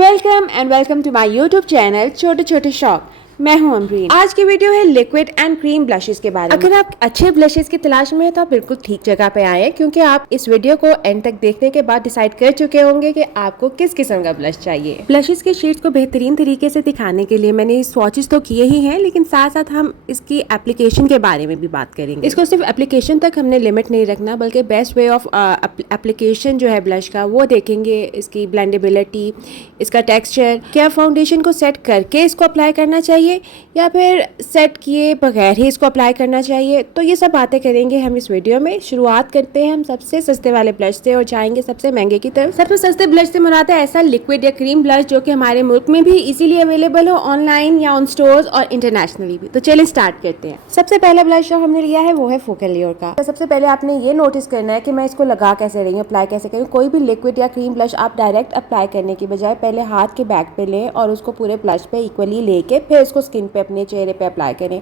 Welcome to my YouTube channel छोटे छोटे शौक। मैं हूं अमरीन। आज की वीडियो है लिक्विड एंड क्रीम ब्लशेस के बारे में। अगर आप अच्छे ब्लशेस की तलाश में हैं तो आप बिल्कुल ठीक जगह पे आए हैं, क्योंकि आप इस वीडियो को एंड तक देखने के बाद डिसाइड कर चुके होंगे कि आपको किस किस्म का ब्लश चाहिए। ब्लशेस के शेड्स को बेहतरीन तरीके से दिखाने के लिए मैंने स्वॉचेस तो किए ही हैं, लेकिन साथ साथ हम इसकी एप्लीकेशन के बारे में भी बात करेंगे। इसको सिर्फ एप्लीकेशन तक हमने लिमिट नहीं रखना, बल्कि बेस्ट वे ऑफ एप्लीकेशन जो है ब्लश का वो देखेंगे। इसकी ब्लेंडेबिलिटी, इसका टेक्सचर, क्या फाउंडेशन को सेट करके इसको अप्लाई करना चाहिए या फिर सेट किए बगैर ही इसको अप्लाई करना चाहिए, तो ये सब बातें करेंगे हम इस वीडियो में। शुरुआत करते हैं हम सबसे सस्ते वाले ब्लश से और जाएंगे सबसे महंगे की तरफ। सबसे सस्ते ब्लश से मुराद है ऐसा लिक्विड या क्रीम ब्लश जो कि हमारे मुल्क में भी इजीली अवेलेबल हो, ऑनलाइन या ऑन स्टोर्स और इंटरनेशनली भी। तो चलिए स्टार्ट करते हैं। सबसे पहला ब्लश जो हमने लिया है वो है फोकलियर का। तो सबसे पहले आपने ये नोटिस करना है कि मैं इसको लगा कैसे रही हूँ, अप्लाई कैसे करूँ। कोई भी लिक्विड या क्रीम ब्लश आप डायरेक्ट अप्लाई करने की बजाय पहले हाथ के बैक पे लें और उसको पूरे ब्लश पे इक्वली लेके फिर उसको स्किन पे, अपने चेहरे पे अप्लाई करें।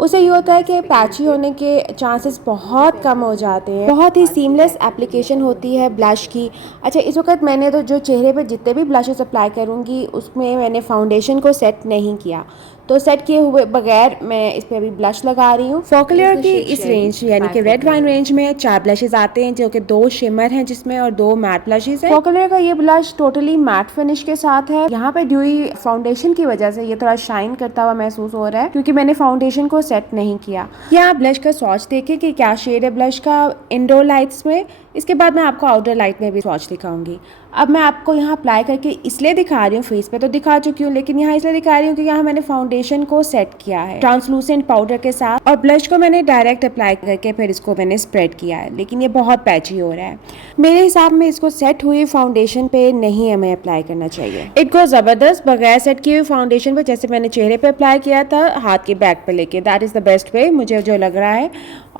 उससे ये होता है कि पैची होने के चांसेस बहुत कम हो जाते हैं। बहुत ही सीमलेस एप्लीकेशन होती है ब्लश की। अच्छा, इस वक्त मैंने तो जो चेहरे पे जितने भी ब्लशेस अप्लाई करूँगी उसमें मैंने फाउंडेशन को सेट नहीं किया, तो सेट किए हुए बगैर मैं इस पे अभी ब्लश लगा रही हूँ। फोकलियर की इस रेंज यानी कि रेड वाइन रेंज में 4 ब्लशेस आते हैं, जो कि 2 शिमर हैं जिसमें और 2 मैट ब्लशेस हैं। फोकलियर का ये ब्लश टोटली मैट फिनिश के साथ है। यहाँ पे ड्यूई फाउंडेशन की वजह से ये थोड़ा शाइन करता हुआ महसूस हो रहा है, क्योंकि मैंने फाउंडेशन को सेट नहीं किया। यहाँ ब्लश का स्वॉच देखें कि क्या शेड है ब्लश का इंडोर लाइट्स में। इसके बाद मैं आपको आउटडोर लाइट में भी स्वॉच दिखाऊंगी। अब मैं आपको यहाँ अप्लाई करके इसलिए दिखा रही हूँ, फेस पे तो दिखा चुकी हूँ, लेकिन यहाँ इसलिए दिखा रही हूँ कि यहाँ मैंने फाउंडेशन को सेट किया है ट्रांसलूसेंट पाउडर के साथ, और ब्लश को मैंने डायरेक्ट अप्लाई करके फिर इसको मैंने स्प्रेड किया है, लेकिन ये बहुत पैची हो रहा है। मेरे हिसाब में इसको सेट हुई फाउंडेशन पे नहीं हमें अप्लाई करना चाहिए। इनको जबरदस्त बगैर सेट की हुई फाउंडेशन पे, जैसे मैंने चेहरे पे अप्लाई किया था हाथ के बैक पे लेके, that is the best way मुझे जो लग रहा है।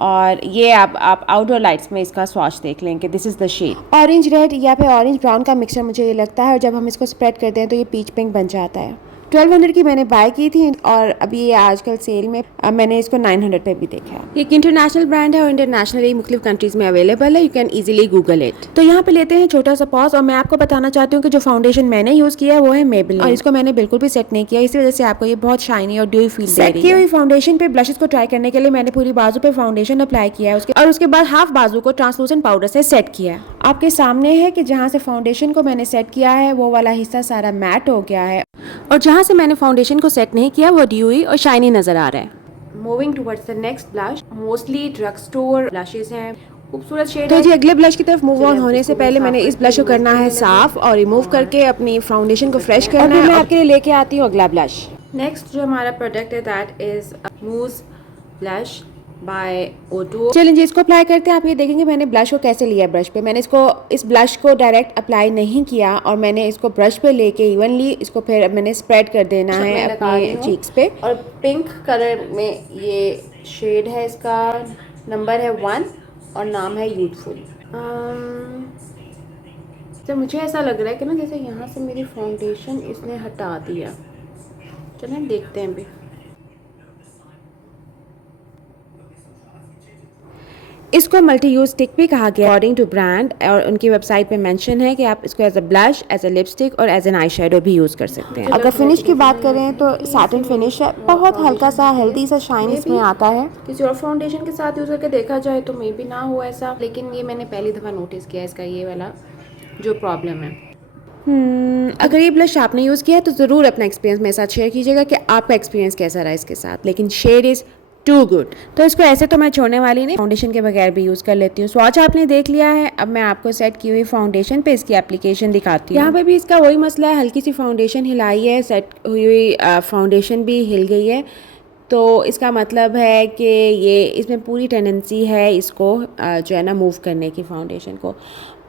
और ये आप आउटडोर लाइट्स में इसका स्वॉच देख लें कि this is the shade. Orange red या फिर ऑरेंज ब्राउन का मिक्सचर मुझे ये लगता है, और जब हम इसको स्प्रेड करते हैं तो ये पीच पिंक बन जाता है। 1200 की मैंने बाय की थी और अभी ये आजकल सेल में मैंने इसको 900 पे भी देखा है। ये एक इंटरनेशनल ब्रांड है और इंटरनेशनली मुख्तलिफ कंट्रीज में अवेलेबल है। You can easily Google it. तो यहाँ पे लेते हैं छोटा सा पॉज, और मैं आपको बताना चाहती हूँ कि जो फाउंडेशन मैंने यूज किया है वो है मेबेलिन, और इसको मैंने बिल्कुल भी सेट नहीं किया, इसी वजह से आपको ये बहुत शाइनी और ड्यूई फील दे रही है। सेट की हुई फाउंडेशन पे ब्लशेस को ट्राई करने के लिए मैंने पूरी बाजू पे फाउंडेशन अप्लाई किया है और उसके बाद हाफ बाजू को ट्रांसलूसेंट पाउडर से सेट किया है। आपके सामने है कि जहाँ से फाउंडेशन को मैंने सेट किया है वो वाला हिस्सा सारा मैट हो गया है, और जहाँ से मैंने फाउंडेशन को सेट नहीं किया वो ड्यूई और शाइनी नजर आ रहा है। Moving towards the next blush, mostly drug store blushes हैं, खूबसूरत शेड। तो जी अगले ब्लश की तरफ मूव ऑन होने से पहले मैंने इस ब्लश को करना है साफ और रिमूव करके अपनी फाउंडेशन को फ्रेश करना है। मैं आपके लिए लेके आती हूँ अगला ब्लश। नेक्स्ट जो हमारा प्रोडक्ट है दैट इज मूज ब्लश बाय O2। चलिए जी इसको अप्लाई करते हैं। आप ये देखेंगे मैंने ब्लश को कैसे लिया ब्रश पे। मैंने इस ब्लश को डायरेक्ट अप्लाई नहीं किया और मैंने इसको ब्रश पे लेके इवनली इसको फिर मैंने स्प्रेड कर देना है अपने चीक्स पे। और पिंक कलर में ये शेड है, इसका नंबर है 1 और नाम है यूथफुल। तो मुझे ऐसा लग रहा है कि ना जैसे यहाँ से मेरी फाउंडेशन इसने हटा दिया। चलिए देखते हैं भी। इसको मल्टी यूज स्टिक भी कहा गया अकॉर्डिंग टू ब्रांड, और उनकी वेबसाइट पे मेंशन है कि आप इसको as a blush, as a lipstick और एज एन आई शेडो भी यूज कर सकते हैं। अगर फिनिश की बात करें तो सैटिन फिनिश है, बहुत हल्का सा हेल्दी सा शाइन इसमें आता है। किसी और फाउंडेशन के साथ यूज करके देखा जाए तो मे भी ना हो ऐसा, लेकिन ये मैंने पहली दफा नोटिस किया इसका ये वाला जो प्रॉब्लम है। अगर ये ब्लश आपने यूज़ किया है तो ज़रूर अपना एक्सपीरियंस मेरे साथ शेयर कीजिएगा कि आपका एक्सपीरियंस कैसा रहा इसके साथ, लेकिन शेड इज़ टू गुड। तो इसको ऐसे तो मैं छोड़ने वाली नहीं, फाउंडेशन के बगैर भी यूज़ कर लेती हूँ। स्वॉच आपने देख लिया है, अब मैं आपको सेट की हुई फाउंडेशन पे इसकी एप्लीकेशन दिखाती हूँ। यहाँ पे भी इसका वही मसला है, हल्की सी फाउंडेशन हिलाई है, सेट हुई फाउंडेशन भी हिल गई है, तो इसका मतलब है कि ये इसमें पूरी टेंडेंसी है इसको जो है ना मूव करने की फाउंडेशन को।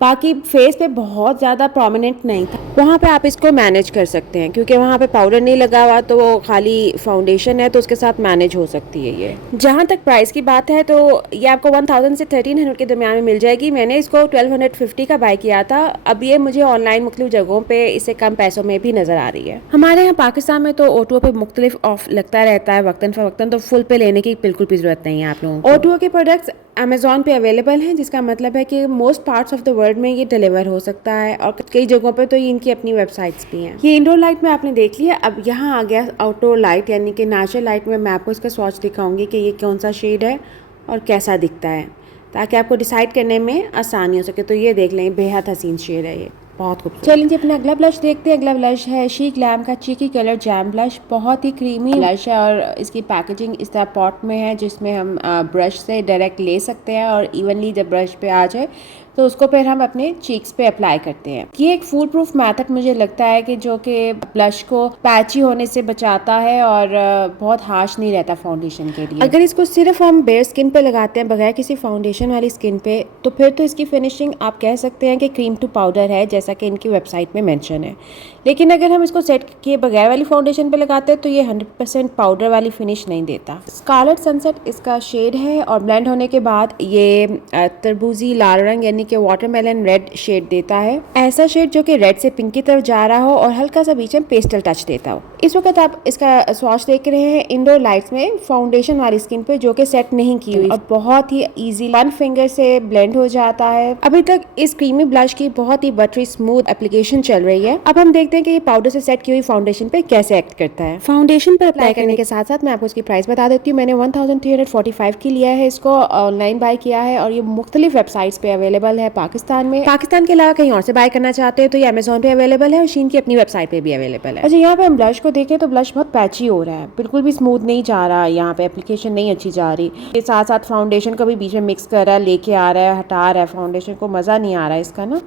बाकी फेस पे बहुत ज़्यादा प्रोमिनेंट नहीं था, वहाँ पे आप इसको मैनेज कर सकते हैं क्योंकि वहाँ पे पाउडर नहीं लगा हुआ, तो वो खाली फाउंडेशन है तो उसके साथ मैनेज हो सकती है ये। जहाँ तक प्राइस की बात है तो ये आपको 1000 से 1300 के दरमियान में मिल जाएगी। मैंने इसको 1250 का बाय किया था। अब ये मुझे ऑनलाइन मुख्तलिफ जगहों पे इससे कम पैसों में भी नज़र आ रही है। हमारे यहाँ पाकिस्तान में तो O2 पे मुख्तलिफ ऑफ लगता रहता है वक्तन फ़वक्तन, तो फुल पे लेने की बिल्कुल भी ज़रूरत नहीं है आप लोगों को। O2 के प्रोडक्ट्स अमेज़ॉन पे अवेलेबल हैं, जिसका मतलब है कि most parts of the world में ये डिलीवर हो सकता है और कई जगहों पे तो ये इनकी अपनी वेबसाइट्स भी हैं। ये इंडोर लाइट में आपने देख लिया। अब यहाँ आ गया आउटडोर लाइट यानी कि नेचुरल लाइट में मैं आपको इसका स्वॉच दिखाऊंगी कि ये कौन सा शेड है और कैसा दिखता है, ताकि आपको डिसाइड करने में आसानी हो सके। तो ये देख लें, बेहद हसीन शेड है, ये बहुत खूबसूरत। चलिए जी अपना अगला ब्लश देखते हैं। अगला ब्लश है शी ग्लैम का चीकी कलर जैम ब्लश। बहुत ही क्रीमी ब्लश है और इसकी पैकेजिंग इस तरह पॉट में है, जिसमें हम ब्रश से डायरेक्ट ले सकते हैं और इवनली जब ब्रश पे आ जाए तो उसको फिर हम अपने चीक्स पे अप्लाई करते हैं। ये एक फूल प्रूफ मेथड मुझे लगता है कि जो कि ब्लश को पैची होने से बचाता है और बहुत हार्श नहीं रहता फाउंडेशन के लिए। अगर इसको सिर्फ हम बेयर स्किन पे लगाते हैं बगैर किसी फाउंडेशन वाली स्किन पे, तो फिर तो इसकी फिनिशिंग आप कह सकते हैं कि क्रीम टू पाउडर है, जैसा कि इनकी वेबसाइट में मेंशन है। लेकिन अगर हम इसको सेट किए बगैर वाली फाउंडेशन पे लगाते हैं तो ये 100% पाउडर वाली फिनिश नहीं देता। स्कारलेट सनसेट इसका शेड है और ब्लेंड होने के बाद ये तरबूजी लाल रंग यानी कि वाटरमेलन रेड शेड देता है। ऐसा शेड जो कि रेड से पिंक की तरफ जा रहा हो और हल्का सा बीच में पेस्टल टच देता हो। इस वक्त आप इसका स्वॉच देख रहे हैं इंडोर लाइट्स में फाउंडेशन वाली स्किन पे, जो कि सेट नहीं की हुई और बहुत ही इजी वन फिंगर से ब्लेंड हो जाता है। अभी तक इस क्रीमी ब्लश की बहुत ही बटरी स्मूथ एप्लीकेशन चल रही है। अब हम देखते हैं कि ये पाउडर से सेट की हुई फाउंडेशन पे कैसे एक्ट करता है। फाउंडेशन पर अप्लाई करने के साथ साथ मैं आपको इसकी प्राइस बता देती हूँ। मैंने 1345 की लिया है, इसको ऑनलाइन बाय किया है और ये मुख्तलिफ वेबसाइट्स पे अवेलेबल है पाकिस्तान में। पाकिस्तान के अलावा कहीं और से बाय करना चाहते हैं तो ये अमेज़ॉन पे अवेलेबल है और शीन की अपनी वेबसाइट पे भी अवेलेबल है। अच्छा, यहाँ पे हम ब्लश को देखें तो ब्लश बहुत पैची हो रहा है, बिल्कुल भी स्मूथ नहीं जा रहा। यहाँ पे एप्लीकेशन नहीं अच्छी जा रही। ये साथ साथ फाउंडेशन को भी बीच में मिक्स कर रहा है, लेके आ रहा है, हटा रहा है फाउंडेशन को। मज़ा नहीं आ रहा है इसका ना,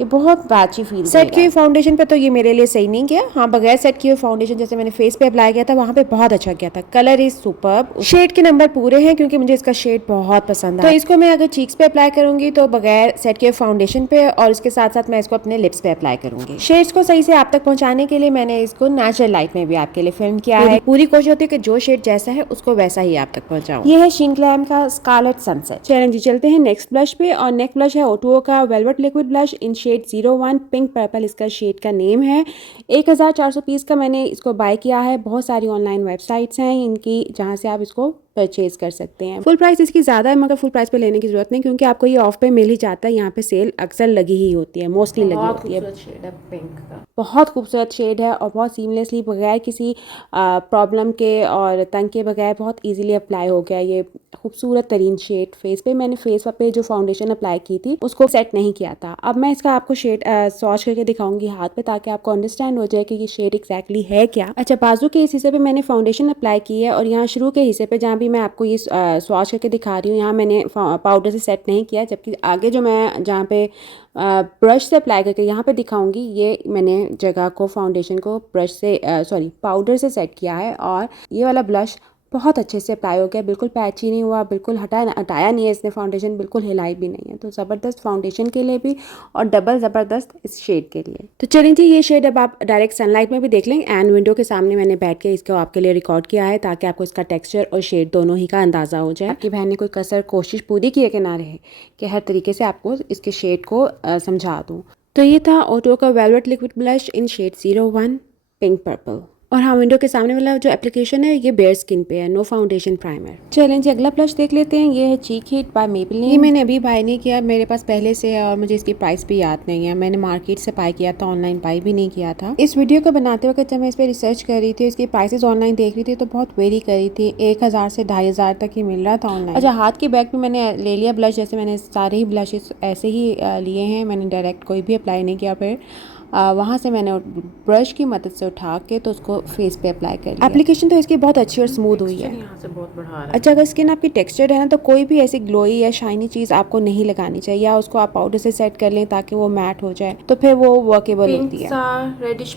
ये बहुत पैची फील। सेट की हुई फाउंडेशन पे तो ये मेरे लिए सही नहीं गया। हाँ, बगैर सेट की हुई फाउंडेशन जैसे मैंने फेस पे अप्लाई किया था वहाँ पे बहुत अच्छा गया था। Colour is superb. शेड के नंबर पूरे हैं क्योंकि मुझे इसका शेड बहुत पसंद है। तो इसको मैं अगर चीक्स पे अप्लाई करूंगी तो बगैर सेट किए फाउंडेशन पे और इसके साथ साथ मैं इसको अपने लिप्स पे अप्लाई करूंगी। शेड्स को सही से आप तक पहुंचाने के लिए मैंने इसको नेचुरल लाइट में भी आपके लिए फिल्म किया है। पूरी कोशिश होती है कि जो शेड जैसा है उसको वैसा ही आप तक पहुंचाऊं। ये है शीन ग्लैम का स्कारलेट सनसेट। चैलेंज चलते हैं नेक्स्ट ब्लश पे और नेक्स्ट ब्लश है ओटो का velvet liquid blush in shade 01 pink purple इसका शेड का नेम है। 1400 पीस का मैंने इसको बाय किया है। बहुत सारी ऑनलाइन वेबसाइट्स हैं इनकी जहाँ से आप इसको परचेज कर सकते हैं। फुल प्राइस इसकी ज़्यादा है मगर फुल प्राइस पे लेने की जरूरत नहीं क्योंकि आपको ये ऑफ पे मिल ही जाता है। यहाँ पे सेल अक्सर लगी ही होती है, मोस्टली लगी होती है। शेड है पिंक का, बहुत खूबसूरत शेड है और बहुत सीमलेसली बगैर किसी प्रॉब्लम के और तंग के बगैर बहुत इजीली अप्लाई हो गया। ये खूबसूरत तरीन शेड फेस पे, मैंने फेस पे जो फाउंडेशन अप्लाई की थी उसको सेट नहीं किया था। अब मैं इसका आपको शेड स्वॉच करके दिखाऊंगी हाथ पे ताकि आपको अंडरस्टैंड हो जाए कि ये शेड एग्जैक्टली है क्या। अच्छा, बाजू के इस हिस्से पे मैंने फाउंडेशन अप्लाई की है और यहाँ शुरू के हिस्से पे जहाँ भी मैं आपको ये स्वॉच करके दिखा रही हूँ यहाँ मैंने पाउडर से सेट नहीं किया, जबकि आगे जो मैं जहाँ पे ब्रश से अप्लाई करके यहाँ पे दिखाऊंगी ये मैंने जगह को फाउंडेशन को ब्रश से पाउडर से सेट किया है और ये वाला ब्लश बहुत अच्छे से अप्लाई हो गया, बिल्कुल पैची नहीं हुआ, बिल्कुल हटाया नहीं है इसने फाउंडेशन, बिल्कुल हिलाई भी नहीं है। तो ज़बरदस्त फाउंडेशन के लिए भी और डबल ज़बरदस्त इस शेड के लिए। तो चलिए जी, ये शेड अब आप डायरेक्ट सनलाइट में भी देख लें एंड विंडो के सामने मैंने बैठ के इसको आपके लिए रिकॉर्ड किया है ताकि आपको इसका टेक्स्चर और शेड दोनों ही का अंदाज़ा हो जाए। आपकी बहन ने कोई कसर कोशिश पूरी की है कि ना रहे कि हर तरीके से आपको इसके शेड को समझा दूँ। तो ये था ओटो का velvet liquid blush in shade 01 pink purple. और हाँ, विंडो के सामने वाला जो एप्लीकेशन है ये बेयर स्किन पे है, नो फाउंडेशन प्राइमर। चलें जी, अगला ब्लश देख लेते हैं। ये है चीक हिट बाय मेबेलिन। ये मैंने अभी बाय नहीं किया, मेरे पास पहले से है और मुझे इसकी प्राइस भी याद नहीं है। मैंने मार्केट से बाय किया था, ऑनलाइन बाय भी नहीं किया था। इस वीडियो को बनाते वक्त जब मैं इस पर रिसर्च कर रही थी, इसकी प्राइसेस ऑनलाइन देख रही थी तो बहुत वेरी कर रही थी। 1000 से 2500 तक ही मिल रहा था ऑनलाइन। अच्छा, हाथ के बैग में मैंने ले लिया ब्लश, जैसे मैंने सारे ही ब्लशेस ऐसे ही लिए हैं, मैंने डायरेक्ट कोई भी अप्लाई नहीं किया। फिर वहाँ से मैंने ब्रश की मदद से उठा के तो उसको फेस पे अप्लाई कर लिया। एप्लीकेशन तो इसकी बहुत अच्छी और स्मूथ हुई है। यहाँ से बहुत बढ़ा रहा है। अच्छा, अगर स्किन आपकी टेक्सचर्ड है ना तो कोई भी ऐसी ग्लोई या शाइनी चीज़ आपको नहीं लगानी चाहिए, या उसको आप पाउडर से सेट कर लें ताकि वो मैट हो जाए, तो फिर वो वर्केबल होती है। रेडिश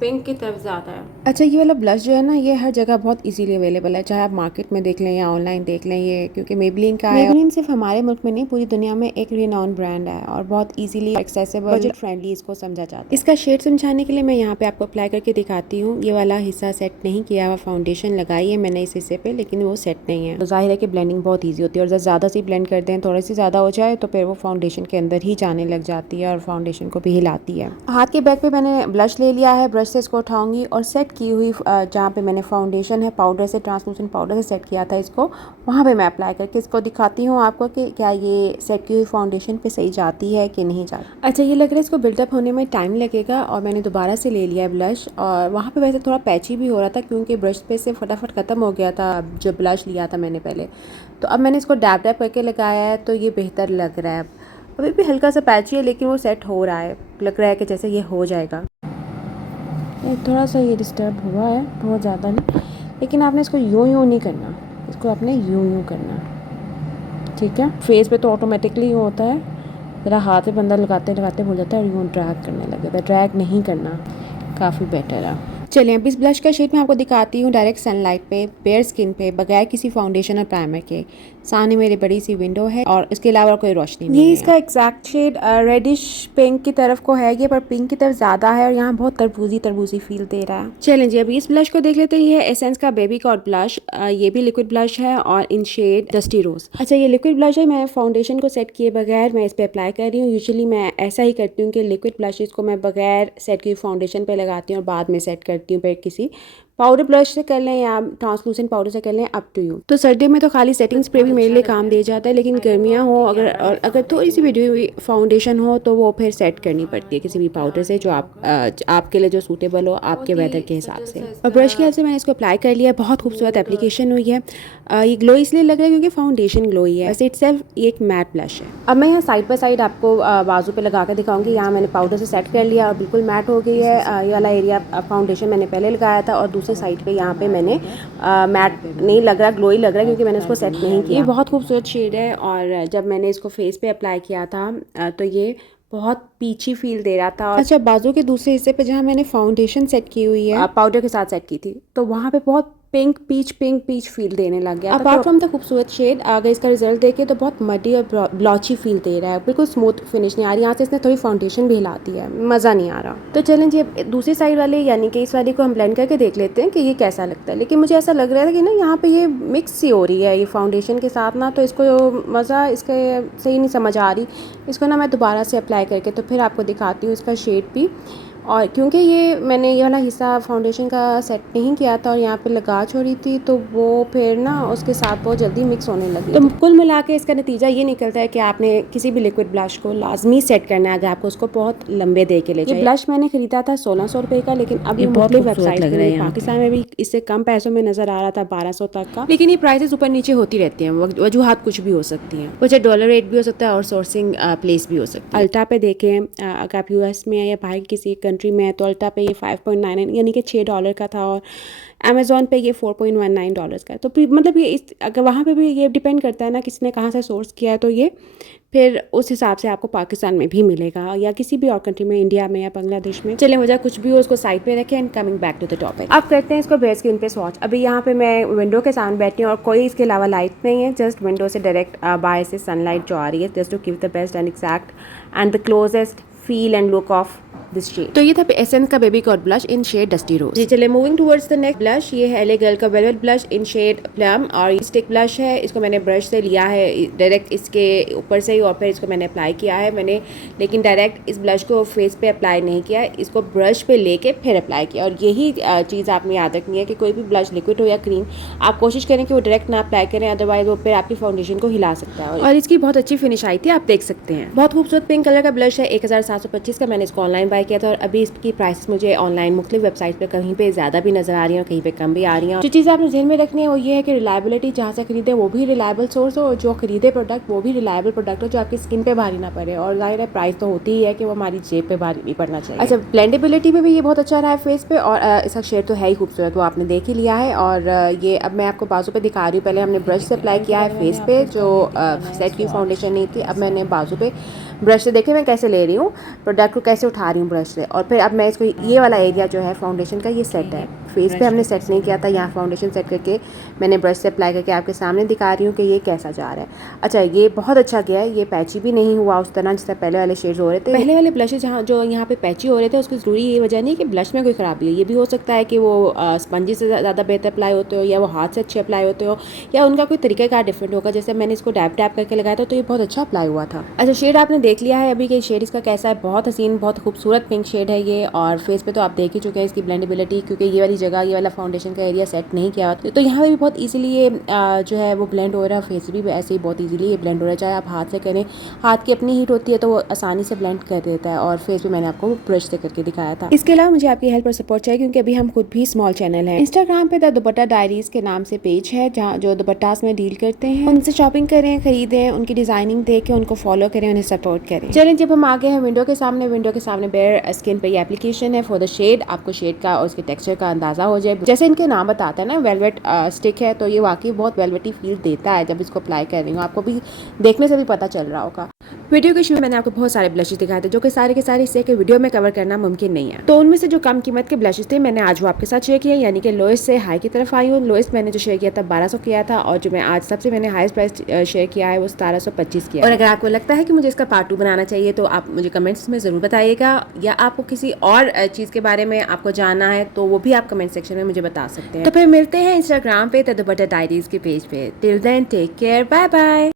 पिंक की तरफ ज़्यादा है। अच्छा, ये वाला ब्लश जो है ना ये हर जगह बहुत इजीली अवेलेबल है, चाहे आप मार्केट में देख लें या ऑनलाइन देख लें। ये क्योंकि मेबेलिन का है। मेबेलिन सिर्फ हमारे मुल्क में नहीं पूरी दुनिया में एक रिनाउंड ब्रांड है और बहुत इजीली एक्सेसिबल, बजट फ्रेंडली इसको समझा जाता है। इसका शेड समझाने के लिए मैं यहाँ पे आपको अप्लाई करके दिखाती हूँ। ये वाला हिस्सा सेट नहीं किया हुआ, फाउंडेशन लगाई है मैंने इस हिस्से पे लेकिन वो सेट नहीं है। तो जाहिर है कि ब्लेंडिंग बहुत ईजी होती है और जब ज़्यादा सी ब्लेंड करते हैं, थोड़ी सी ज़्यादा हो जाए तो फिर वो फाउंडेशन के अंदर ही जाने लग जाती है और फाउंडेशन को भी हिलाती है। हाथ के बैग पे मैंने ब्लश ले लिया है, ब्रश ब्रश से इसको उठाऊंगी और सेट की हुई जहाँ पे मैंने फाउंडेशन है पाउडर से, ट्रांसलूसेंट पाउडर से सेट किया था इसको, वहाँ पे मैं अप्लाई करके इसको दिखाती हूँ आपको कि क्या ये सेट की हुई फाउंडेशन पे सही जाती है कि नहीं जाती। अच्छा, ये लग रहा है इसको बिल्डअप होने में टाइम लगेगा और मैंने दोबारा से ले लिया है ब्लश। और वहाँ पे वैसे थोड़ा पैची भी हो रहा था क्योंकि ब्रश पे से फटाफट ख़त्म हो गया था जो ब्लश लिया था मैंने पहले। तो अब मैंने इसको डैप डैप करके लगाया है तो ये बेहतर लग रहा है। अभी भी हल्का सा पैची है लेकिन वो सेट हो रहा है, लग रहा है कि जैसे ये हो जाएगा। थोड़ा सा ये डिस्टर्ब हुआ है, बहुत ज़्यादा नहीं, लेकिन आपने इसको यूं नहीं करना, इसको आपने यूं करना, ठीक है। फेस पे तो ऑटोमेटिकली यूँ होता है, ज़रा हाथ में बंदा लगाते लगाते भूल जाता है और यूँ ड्रैग करने लगेगा। ड्रैग नहीं करना, काफ़ी बेटर है। चलिए अब इस ब्लश का शेड मैं आपको दिखाती हूँ डायरेक्ट सनलाइट पे, बेयर स्किन पे, बगैर किसी फाउंडेशन और प्राइमर के। सामने मेरी बड़ी सी विंडो है और इसके अलावा कोई रोशनी नहीं है। ये इसका एग्जैक्ट शेड रेडिश पिंक की तरफ को है ये, पर पिंक की तरफ ज़्यादा है और यहाँ बहुत तरबूजी फील दे रहा है। चलें जी, अभी इस ब्लश को देख लेते हैं। ये है एसेंस का बेबी कॉड ब्लश, ये भी लिक्विड ब्लश है और इन शेड डस्टी रोज। अच्छा, ये लिक्विड ब्लश है, मैं फाउंडेशन को सेट किए बगैर मैं इस पर अप्लाई कर रही हूँ। यूजुअली मैं ऐसा ही करती हूँ कि लिक्विड ब्लशेज़ को मैं बगैर सेट किए फाउंडेशन पे लगाती हूँ और बाद में सेट करती हूँ फिर किसी पाउडर ब्रश से कर लें या ट्रांसलूसेंट पाउडर से कर लें, अप टू यू। तो सर्दियों में तो खाली सेटिंग स्प्रे भी मेरे लिए काम दे जाता है, लेकिन गर्मियाँ हो अगर थोड़ी सी भी हुई फाउंडेशन हो तो वो फिर सेट करनी पड़ती है किसी भी पाउडर से जो आपके लिए जो सूटेबल हो आपके वेदर के हिसाब से। और ब्रश के हेल्प से मैंने इसको अप्लाई कर लिया। बहुत खूबसूरत एप्लीकेशन हुई है। ये ग्लो इसलिए लग रहा है क्योंकि फाउंडेशन ग्लोई है, वैसे इट्सेल्फ एक मैट ब्लश है। अब मैं यहाँ साइड बाय साइड आपको बाजू पे लगा कर दिखाऊंगी। यहाँ मैंने पाउडर से सेट कर लिया और बिल्कुल मैट हो गई है। ये वाला एरिया फाउंडेशन मैंने पहले लगाया था और दूसरी साइड पे यहाँ पे मैंने मैट नहीं लग रहा, ग्लोई लग रहा है क्योंकि मैंने उसको सेट नहीं किया। ये बहुत खूबसूरत शेड है और जब मैंने इसको फेस पे अप्लाई किया था तो ये बहुत पीची फील दे रहा था। अच्छा, बाजू के दूसरे हिस्से पे जहाँ मैंने फाउंडेशन सेट की हुई है पाउडर के साथ सेट की थी तो वहाँ पे बहुत पिंक पीच फील देने लग गया। अपार्ट फ्रॉम द खूबसूरत शेड, अगर इसका रिजल्ट देखे तो बहुत मडी और ब्लॉची फील दे रहा है, बिल्कुल स्मूथ फिनिश नहीं आ रही। यहाँ से इसने थोड़ी फाउंडेशन भी हिला दी है, मज़ा नहीं आ रहा। तो चलें जी, दूसरी साइड वाले यानी कि इस वाली को हम ब्लेंड करके देख लेते हैं कि ये कैसा लगता है। लेकिन मुझे ऐसा लग रहा है कि ना यहाँ पे ये मिक्स सी हो रही है ये फाउंडेशन के साथ ना, तो इसको मज़ा इसके सही नहीं समझ आ रही। इसको ना मैं दोबारा से अप्लाई करके तो फिर आपको दिखाती हूँ इसका शेड भी। और क्योंकि मैंने ये वाला हिस्सा फाउंडेशन का सेट नहीं किया था और यहाँ पे लगा छोड़ी थी तो वो फिर ना उसके साथ बहुत जल्दी मिक्स होने लगी। तो कुल मिला के इसका नतीजा ये निकलता है कि आपने किसी भी लिक्विड ब्लश को लाजमी सेट करना है अगर आपको उसको बहुत लंबे दे के ले जाए। ये ब्लश मैंने खरीदा था 1600 रुपये का, लेकिन अब ये बहुत वेबसाइट लग रहा है। पाकिस्तान में भी इससे कम पैसों में नजर आ रहा था 1200 तक का, लेकिन ये प्राइसेस ऊपर नीचे होती रहती हैं, वजूहात कुछ भी हो सकती हैं। कुछ डॉलर रेट भी हो सकता है और सोर्सिंग प्लेस भी हो सकता है। अल्टा पे देखें, अगर आप यूएस में या बाहर किसी कंट्री में है तो अल्टा पे ये 5.99 यानी कि $6 का था और अमेज़ॉन पे ये $4.19 का है। तो मतलब ये अगर वहाँ पे भी ये डिपेंड करता है ना किसने कहाँ से सोर्स किया है, तो ये फिर उस हिसाब से आपको पाकिस्तान में भी मिलेगा या किसी भी और कंट्री में, इंडिया में या बांग्लादेश में। चले हो जाए कुछ भी हो, उसको साइड पे रखें and coming back to the topic. अब करते हैं इसको बेयर स्किन पे स्वॉच। अभी यहाँ पे मैं विंडो के सामने बैठी हूँ और कोई इसके अलावा लाइट नहीं है, जस्ट विंडो से डायरेक्ट बाहर से सनलाइट जो आ रही है, just to give the best and exact and the closest feel and look of this shade. तो ये था एसेंस का baby got blush in shade dusty rose. जी चले moving towards the next blush. ये है एले गर्ल का velvet blush in shade plum और ये स्टिक ब्लश है। इसको मैंने ब्रश से लिया है डायरेक्ट इसके ऊपर से ही और फिर इसको मैंने अप्लाई किया है मैंने, लेकिन डायरेक्ट इस ब्लश को फेस पे अप्लाई नहीं किया, इसको ब्रश पे लेके फिर अप्लाई किया। और यही चीज़ आपने याद रखनी है कि कोई भी ब्लश लिक्विड हो या क्रीम आप कोशिश करें कि वो डायरेक्ट ना अप्लाई करें, अदरवाइज वो फिर आपकी फाउंडेशन को हिला सकता है। और इसकी बहुत अच्छी फिनिश आई थी, आप देख सकते हैं। बहुत खूबसूरत पिंक कलर का ब्लश है, 1725 का। मैंने इसको ऑनलाइन बाय किया था और अभी इसकी प्राइसेस मुझे ऑनलाइन मुख्तलिफ वेबसाइट पे कहीं पे ज़्यादा भी नजर आ रही हैं और कहीं पे कम भी आ रही हैं। जो चीज़ आपने ध्यान में रखनी है वो ये है कि रिलायबिलिटी, जहाँ से खरीदे वो भी रिलायबल सोर्स हो और जो खरीदे प्रोडक्ट वो भी रिलायबल प्रोडक्ट हो जो आपकी स्किन पे भारी ना पड़े। और जाहिर है प्राइस तो होती ही है कि वो हमारी जेब पे भारी नहीं पड़ना चाहिए। अच्छा, ब्लेंडेबिलिटी में भी ये बहुत अच्छा रहा है फेस पे और इसका शेड तो है ही खूबसूरत, वो आपने देख ही लिया है। और ये अब मैं आपको बाजू पे दिखा रही हूँ। पहले हमने ब्रश से अप्लाई किया है फेस पे जो सेट की फाउंडेशन नहीं थी, अब मैंने बाजू पे ब्रश से देखे मैं कैसे ले रही हूँ प्रोडक्ट को, कैसे उठा रही हूँ ब्रश से। और फिर अब मैं इसको ये वाला एरिया जो है फाउंडेशन का ये सेट है फेस पे हमने सेट नहीं किया था। यहाँ फाउंडेशन सेट करके मैंने ब्रश से अप्लाई करके आपके सामने दिखा रही हूँ कि ये कैसा जा रहा है। अच्छा, ये बहुत अच्छा गया है, ये पैची भी नहीं हुआ उस तरह जिस तरह पहले वाले शेड्स हो रहे थे। पहले वाले ब्लशेज जो यहाँ पे पैची हो रहे थे उसकी ज़रूरी ये वजह नहीं कि ब्लश में कोई ख़राबी है, ये भी हो सकता है कि वो स्पंजी से ज़्यादा बेहतर अप्लाई होते हो या वो हाथ से अच्छे अप्लाई होते हो या उनका कोई तरीक़ाकार डिफरेंट होगा। जैसे मैंने इसको डैप डैप करके लगाया था तो ये बहुत अच्छा अप्लाई हुआ था। अच्छा, शेड आपने देख लिया है अभी कि शेड इसका कैसा है, बहुत हसीन बहुत खूबसूरत पिंक शेड है ये। और फेस पे तो आप देख ही चुके हैं इसकी ब्लेंडेबिलिटी, क्योंकि ये वाली जगह ये वाला फाउंडेशन का एरिया सेट नहीं किया तो यहाँ पे भी बहुत ईजिली ये जो है वो ब्लेंड हो रहा है। फेस भी ऐसे ही बहुत ईजिली ये ब्लेंड हो रहा है, चाहे आप हाथ से करें, हाथ की अपनी हीट होती है तो वो आसानी से ब्लेंड कर देता है। और फेस पे मैंने आपको ब्रश से करके दिखाया था। इसके अलावा मुझे आपकी हेल्प और सपोर्ट चाहिए क्योंकि अभी हम खुद भी स्मॉल चैनल है। इंस्टाग्राम पे द दुपट्टा डायरीज के नाम से पेज है जहाँ जो दुपट्टास में डील करते हैं, उनसे शॉपिंग करें, खरीदें, उनकी डिजाइनिंग देखें, उनको फॉलो करें, उन्हें सपोर्ट करें। चलें, जब हम आ गए हैं विंडो के सामने बेयर स्किन पे ये एप्लीकेशन है फॉर द शेड, आपको शेड का और उसके टेक्सचर का अंदाजा हो जाए। जैसे इनके नाम बताता है ना, वेलवेट स्टिक है, तो ये वाकई बहुत वेलवेटी फील देता है जब इसको अप्लाई कर रही हूँ। आपको भी देखने से भी पता चल रहा होगा। वीडियो के शुरू में मैंने आपको बहुत सारे ब्लशेस दिखाए थे जो कि सारे के सारे इससे कि वीडियो में कवर करना मुमकिन नहीं है, तो उनमें से जो कम कीमत के ब्लशेस थे मैंने आज वो आपके साथ शेयर किया, यानी कि लोएस्ट से हाई की तरफ आई हूँ। लोएस्ट मैंने जो शेयर किया था 1200 किया था और जो मैं आज सबसे मैंने हाईएस्ट प्राइस शेयर किया है वो 1725 किया। और अगर आपको लगता है कि मुझे इसका पार्ट 2 बनाना चाहिए तो आप मुझे कमेंट्स में ज़रूर बताइएगा, या आपको किसी और चीज़ के बारे में आपको जानना है तो वो भी आप कमेंट सेक्शन में मुझे बता सकते हैं। तो फिर मिलते हैं इंस्टाग्राम पे द दुपट्टा डायरीज के पेज पे। Till then take care, bye bye.